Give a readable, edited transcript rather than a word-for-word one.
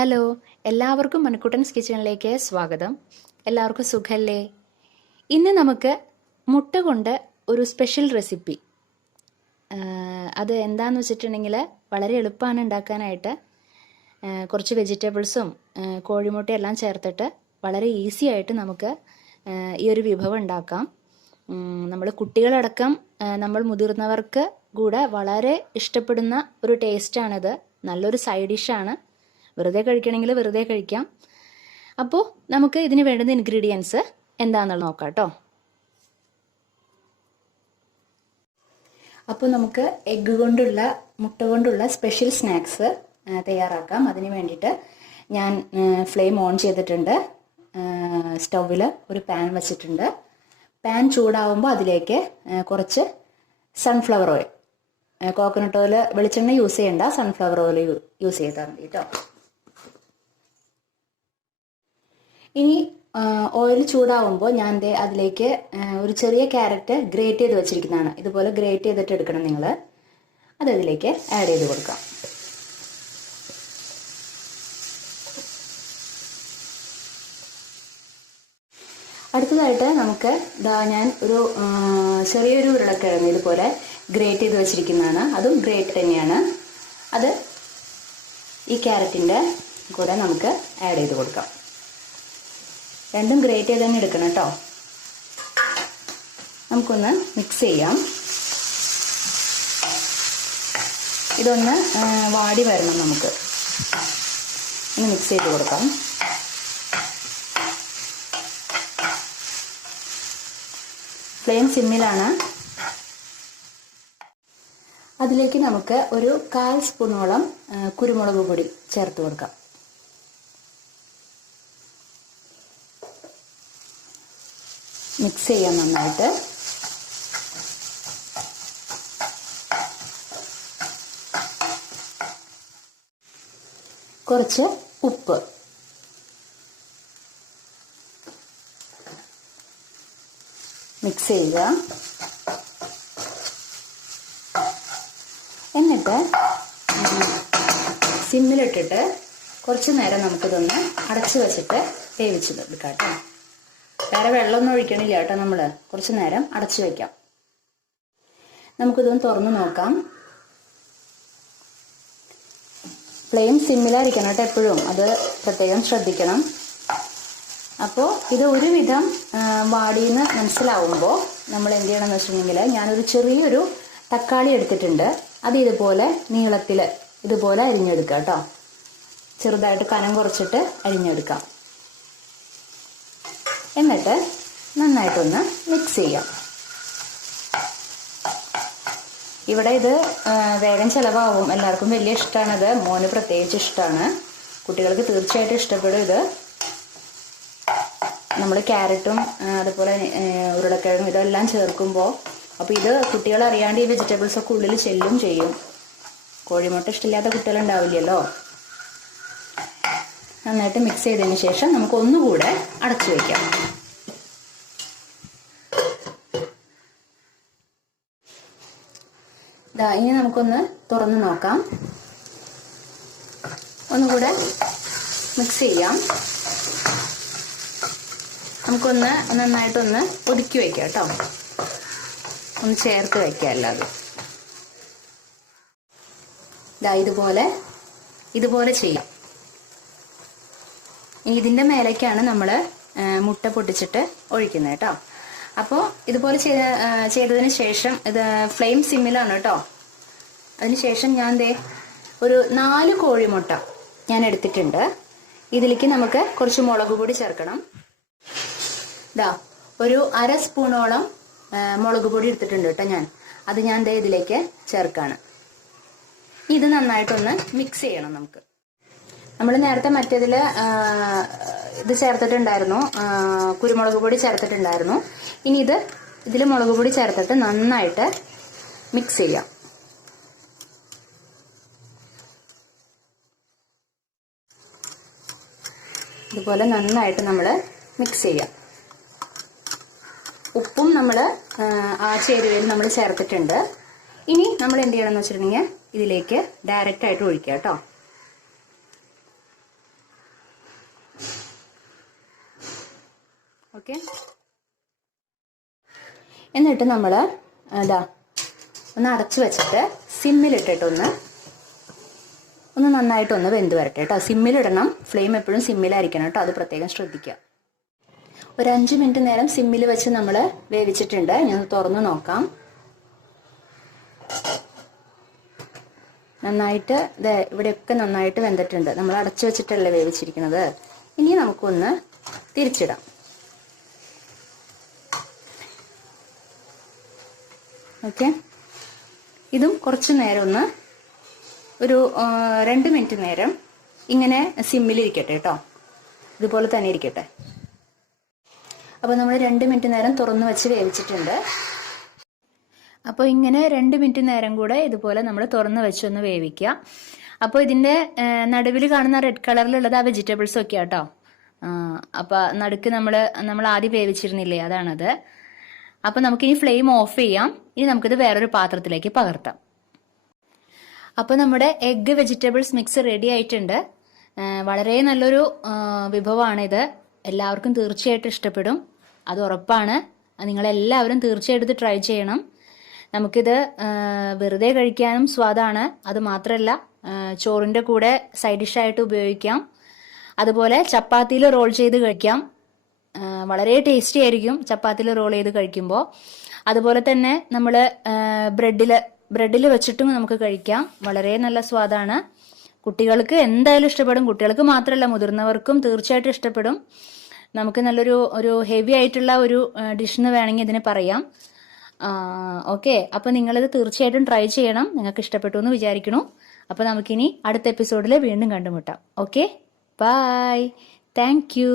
Hello, എല്ലാവർക്കും മണിക്കുട്ടൻസ് കിച്ചണിലേക്ക് സ്വാഗതം. എല്ലാവർക്കും സുഖല്ലേ? ഇന്ന് നമുക്ക് മുട്ട കൊണ്ട് ഒരു സ്പെഷ്യൽ റെസിപ്പി. അത് എന്താണെന്ന് വെച്ചിട്ടുണ്ടെങ്കിൽ വളരെ എളുപ്പമാണ് ഉണ്ടാക്കാനായിട്ട്. കുറച്ച് വെജിറ്റബിൾസും കോഴിമുട്ടയും എല്ലാം ചേർത്തിട്ട് വളരെ ഈസി ആയിട്ട് നമുക്ക് ഈ ഒരു വിഭവം ഉണ്ടാക്കാം. നമ്മൾ കുട്ടികളടക്കം നമ്മൾ മുതിർന്നവർക്ക് കൂടെ വളരെ ഇഷ്ടപ്പെടുന്ന ഒരു ടേസ്റ്റാണിത്. നല്ലൊരു സൈഡ് ഡിഷാണ്. വെറുതെ കഴിക്കണമെങ്കിൽ വെറുതെ കഴിക്കാം. അപ്പോൾ നമുക്ക് ഇതിന് വേണ്ടുന്ന ഇൻഗ്രീഡിയൻസ് എന്താണെന്നുള്ളത് നോക്കാം കേട്ടോ. അപ്പോൾ നമുക്ക് എഗ്ഗ് കൊണ്ടുള്ള മുട്ട കൊണ്ടുള്ള സ്പെഷ്യൽ സ്നാക്സ് തയ്യാറാക്കാം. അതിന് വേണ്ടിയിട്ട് ഞാൻ ഫ്ലെയിം ഓൺ ചെയ്തിട്ടുണ്ട്. സ്റ്റൗവിൽ ഒരു പാൻ വെച്ചിട്ടുണ്ട്. പാൻ ചൂടാവുമ്പോൾ അതിലേക്ക് കുറച്ച് സൺഫ്ലവർ ഓയിൽ, കോക്കനട്ട് ഓയിൽ, വെളിച്ചെണ്ണ യൂസ് ചെയ്യേണ്ട, സൺഫ്ലവർ ഓയിൽ യൂസ് ചെയ്താൽ മതി കേട്ടോ. ഇനി ഓയിൽ ചൂടാവുമ്പോൾ ഞാൻ അതിലേക്ക് ഒരു ചെറിയ ക്യാരറ്റ് ഗ്രേറ്റ് ചെയ്ത് വെച്ചിരിക്കുന്നതാണ്. ഇതുപോലെ ഗ്രേറ്റ് ചെയ്തിട്ട് എടുക്കണം നിങ്ങൾ. അത് ഇതിലേക്ക് ആഡ് ചെയ്ത് കൊടുക്കാം. അടുത്തതായിട്ട് നമുക്ക് ഞാൻ ഒരു ചെറിയൊരു ഉരുളക്കിഴങ്ങ് ഇതുപോലെ ഗ്രേറ്റ് ചെയ്ത് വെച്ചിരിക്കുന്നതാണ്. അതും ഗ്രേറ്റ് തന്നെയാണ്. അത് ഈ ക്യാരറ്റിൻ്റെ കൂടെ നമുക്ക് ആഡ് ചെയ്ത് കൊടുക്കാം. രണ്ടും ഗ്രേറ്റ് ചെയ്ത് തന്നെ എടുക്കണം കേട്ടോ. നമുക്കൊന്ന് മിക്സ് ചെയ്യാം. ഇതൊന്ന് വാടി വരണം. നമുക്ക് ഒന്ന് മിക്സ് ചെയ്ത് കൊടുക്കാം. ഫ്ലെയിം സിമ്മിലാണ്. അതിലേക്ക് നമുക്ക് ഒരു 1/4 സ്പൂണോളം കുരുമുളക് പൊടി ചേർത്ത് കൊടുക്കാം. മിക്സ് ചെയ്യാം നന്നായിട്ട്. കുറച്ച് ഉപ്പ്, മിക്സ് ചെയ്യുക. എന്നിട്ട് സിമ്മിലിട്ടിട്ട് കുറച്ച് നേരം നമുക്കിതൊന്ന് അടച്ചു വെച്ചിട്ട് വേവിച്ചെടുക്കാം കേട്ടോ. വേറെ വെള്ളമൊന്നും ഒഴിക്കണില്ല കേട്ടോ. നമ്മൾ കുറച്ച് നേരം അടച്ചു വയ്ക്കാം. നമുക്കിതൊന്ന് തുറന്ന് നോക്കാം. ഫ്ലെയിം സിമ്മിലായിരിക്കണം കേട്ടോ എപ്പോഴും. അത് പ്രത്യേകം ശ്രദ്ധിക്കണം. അപ്പോൾ ഇത് ഒരുവിധം വാടിയെന്ന് മനസ്സിലാവുമ്പോൾ നമ്മൾ എന്ത് ചെയ്യണമെന്ന് വെച്ചിട്ടുണ്ടെങ്കിൽ, ഞാനൊരു ചെറിയൊരു തക്കാളി എടുത്തിട്ടുണ്ട്. അത് ഇതുപോലെ നീളത്തിൽ ഇതുപോലെ അരിഞ്ഞെടുക്കുക കേട്ടോ. ചെറുതായിട്ട് കനം കുറച്ചിട്ട് അരിഞ്ഞെടുക്കാം. എന്നിട്ട് നന്നായിട്ടൊന്ന് മിക്സ് ചെയ്യാം. ഇവിടെ ഇത് വേഗം ചിലവാകും. എല്ലാവർക്കും വലിയ ഇഷ്ടമാണിത്. മോന് പ്രത്യേകിച്ച് ഇഷ്ടമാണ്. കുട്ടികൾക്ക് തീർച്ചയായിട്ടും ഇഷ്ടപ്പെടും ഇത്. നമ്മൾ ക്യാരറ്റും അതുപോലെ ഉരുളക്കിഴങ്ങും ഇതെല്ലാം ചേർക്കുമ്പോൾ, അപ്പോൾ ഇത് കുട്ടികൾ അറിയാണ്ട് ഈ വെജിറ്റബിൾസ് ഒക്കെ ഉള്ളിൽ ചെല്ലും ചെയ്യും. കോഴിമുട്ട ഇഷ്ടമില്ലാത്ത കുട്ടികളുണ്ടാവില്ലല്ലോ. നന്നായിട്ട് മിക്സ് ചെയ്തതിന് ശേഷം നമുക്ക് ഒന്നുകൂടെ അടച്ചു വയ്ക്കാം. ഇനി നമുക്കൊന്ന് തുറന്ന് നോക്കാം. ഒന്നുകൂടെ മിക്സ് ചെയ്യാം. നമുക്കൊന്ന് നന്നായിട്ടൊന്ന് ഒതുക്കി വയ്ക്കാം കേട്ടോ. ഒന്ന് ചേർത്ത് വയ്ക്കാം എല്ലാവരും. ഇതുപോലെ ചെയ്യാം. ഇതിൻ്റെ മേലേക്കാണ് നമ്മൾ മുട്ട പൊട്ടിച്ചിട്ട് ഒഴിക്കുന്നത് കേട്ടോ. അപ്പോൾ ഇതുപോലെ ചെയ്തതിന് ശേഷം ഇത് ഫ്ലെയിം സിമ്മിലാണ് കേട്ടോ. അതിനുശേഷം ഞാൻ ഒരു 4 കോഴിമുട്ട ഞാൻ എടുത്തിട്ടുണ്ട്. ഇതിലേക്ക് നമുക്ക് കുറച്ച് മുളക് പൊടി ചേർക്കണം. ഒരു 1/2 സ്പൂണോളം മുളക് പൊടി എടുത്തിട്ടുണ്ട് കേട്ടോ ഞാൻ. അത് ഞാൻ ഇതിലേക്ക് ചേർക്കാണ്. ഇത് നന്നായിട്ടൊന്ന് മിക്സ് ചെയ്യണം നമുക്ക്. നമ്മൾ നേരത്തെ മറ്റേതിൽ ഇത് ചേർത്തിട്ടുണ്ടായിരുന്നു, കുരുമുളക് പൊടി ചേർത്തിട്ടുണ്ടായിരുന്നു. ഇനി ഇതിൽ മുളക് പൊടി ചേർത്തിട്ട് നന്നായിട്ട് മിക്സ് ചെയ്യാം. ഇതുപോലെ നന്നായിട്ട് നമ്മൾ മിക്സ് ചെയ്യാം. ഉപ്പും നമ്മൾ ആ ചേരുവയിൽ നമ്മൾ ചേർത്തിട്ടുണ്ട്. ഇനി നമ്മൾ എന്ത് ചെയ്യണം എന്ന് വെച്ചിട്ടുണ്ടെങ്കിൽ ഇതിലേക്ക് ഡയറക്റ്റ് ആയിട്ട് ഒഴിക്കുക കേട്ടോ. ഓക്കെ. എന്നിട്ട് നമ്മൾ ഇതാ ഒന്ന് അടച്ചു വെച്ചിട്ട് സിമ്മിലിട്ടിട്ടൊന്ന് നന്നായിട്ടൊന്ന് വെന്ത് വരട്ടെ കേട്ടോ. സിമ്മിലിടണം, ഫ്ലെയിം എപ്പോഴും സിമ്മിലായിരിക്കണം കേട്ടോ, അത് പ്രത്യേകം ശ്രദ്ധിക്കുക. ഒരു 5 മിനിറ്റ് നേരം സിമ്മിൽ വെച്ച് നമ്മൾ വേവിച്ചിട്ടുണ്ട്. ഇനി ഒന്ന് തുറന്ന് നോക്കാം. നന്നായിട്ട് ഇവിടെയൊക്കെ നന്നായിട്ട് വെന്തിട്ടുണ്ട്. നമ്മൾ അടച്ചു വെച്ചിട്ടല്ലേ വേവിച്ചിരിക്കുന്നത്. ഇനി നമുക്കൊന്ന് തിരിച്ചിടാം. ഓക്കെ. ഇതും കുറച്ച് നേരം ഒന്ന് ഒരു 2 മിനിറ്റ് നേരം ഇങ്ങനെ സിമ്മിലിരിക്കട്ടെ കേട്ടോ, ഇതുപോലെ തന്നെ ഇരിക്കട്ടെ. അപ്പോൾ നമ്മൾ 2 മിനിറ്റ് നേരം തുറന്നു വെച്ച് വേവിച്ചിട്ടുണ്ട്. അപ്പോൾ ഇങ്ങനെ 2 മിനിറ്റ് നേരം കൂടെ ഇതുപോലെ നമ്മൾ തുറന്നു വെച്ചൊന്ന് വേവിക്കുക. അപ്പോൾ ഇതിൻ്റെ നടുവിൽ കാണുന്ന റെഡ് കളറിലുള്ളത് ആ വെജിറ്റബിൾസ് ഒക്കെ കേട്ടോ. അപ്പോൾ നടുക്ക് നമ്മൾ ആദ്യം വേവിച്ചിരുന്നില്ലേ, അതാണത്. അപ്പോൾ നമുക്കിനി ഫ്ലെയിം ഓഫ് ചെയ്യാം. ഇനി നമുക്കിത് വേറൊരു പാത്രത്തിലേക്ക് പകർത്താം. അപ്പോൾ നമ്മുടെ എഗ്ഗ് വെജിറ്റബിൾസ് മിക്സ് റെഡി ആയിട്ടുണ്ട്. വളരെ നല്ലൊരു വിഭവമാണിത്. എല്ലാവർക്കും തീർച്ചയായിട്ടും ഇഷ്ടപ്പെടും, അത് ഉറപ്പാണ്. നിങ്ങളെല്ലാവരും തീർച്ചയായിട്ടും ഇത് ട്രൈ ചെയ്യണം. നമുക്കിത് വെറുതെ കഴിക്കാനും സ്വാദാണ്. അത് മാത്രമല്ല ചോറിൻ്റെ കൂടെ സൈഡ് ഡിഷായിട്ട് ഉപയോഗിക്കാം. അതുപോലെ ചപ്പാത്തിയിൽ റോൾ ചെയ്ത് കഴിക്കാം. വളരെ ടേസ്റ്റി ആയിരിക്കും ചപ്പാത്തിയിൽ റോൾ ചെയ്ത് കഴിക്കുമ്പോൾ. അതുപോലെ തന്നെ നമ്മൾ ബ്രെഡിൽ വെച്ചിട്ടും നമുക്ക് കഴിക്കാം. വളരെ നല്ല സ്വാദാണ്. കുട്ടികൾക്ക് എന്തായാലും ഇഷ്ടപ്പെടും. കുട്ടികൾക്ക് മാത്രമല്ല, മുതിർന്നവർക്കും തീർച്ചയായിട്ടും ഇഷ്ടപ്പെടും. നമുക്ക് ഒരു ഹെവി ആയിട്ടുള്ള ഒരു ഡിഷ് എന്ന് വേണമെങ്കിൽ ഇതിനെ പറയാം. ഓക്കെ. അപ്പോൾ നിങ്ങളിത് തീർച്ചയായിട്ടും ട്രൈ ചെയ്യണം. നിങ്ങൾക്ക് ഇഷ്ടപ്പെട്ടു എന്ന് വിചാരിക്കണു. അപ്പോൾ നമുക്കിനി അടുത്ത എപ്പിസോഡിൽ വീണ്ടും കണ്ടുമുട്ടാം. Okay, bye. Thank U.